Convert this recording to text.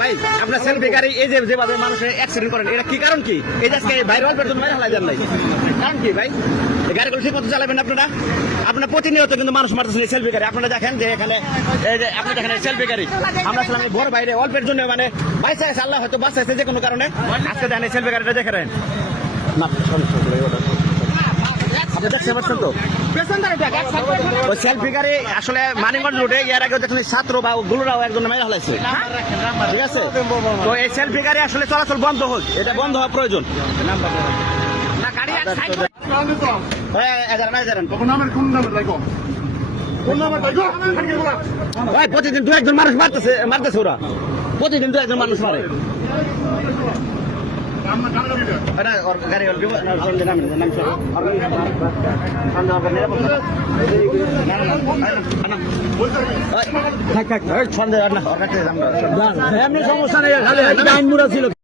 ভাই আপনার সেলফি গাড়ি এই যেভাবে মানুষের অ্যাক্সিডেন্ট করেন এটা কি কারণ কি? এই যে আজকে বাইরে অল্পের জন্য বাইরে হালাই দেন নাই, কারণ কি ভাই? এই গাড়িগুলো ঠিক মতো চালাবেন আপনারা। আপনার প্রতিনিয়ত কিন্তু মানুষ মারতেছেন এই সেলফি গাড়ি। আপনারা দেখেন যে এখানে এই যে আপনি দেখেন সেলফি গাড়ি, আমরা আসলাম বড় বাইরে অল্পের জন্য মানে বাইসা আছে, আল্লাহ হয়তো বাঁচাইছে যে কোনো কারণে। আজকে দেখেন এই সেলফি গাড়িটা দেখে নেন না, আপনি দেখতে পাচ্ছেন তো ওই সেলফি গাড়ি আসলে মানিকগঞ্জ রোডে এর আগে দেখলেন ছাত্র বা গুলোরাও একজন মেরে হালাইছে, ঠিক আছে? তো এই সেলফি গাড়ি আসলে চলাচল বন্ধ হোক, এটা বন্ধ হওয়া প্রয়োজন। প্রতিদিন দু একজন মানুষ মারতেছে ওরা, প্রতিদিন দু একজন মানুষ মারে। সমস্যা নেই, ছিল।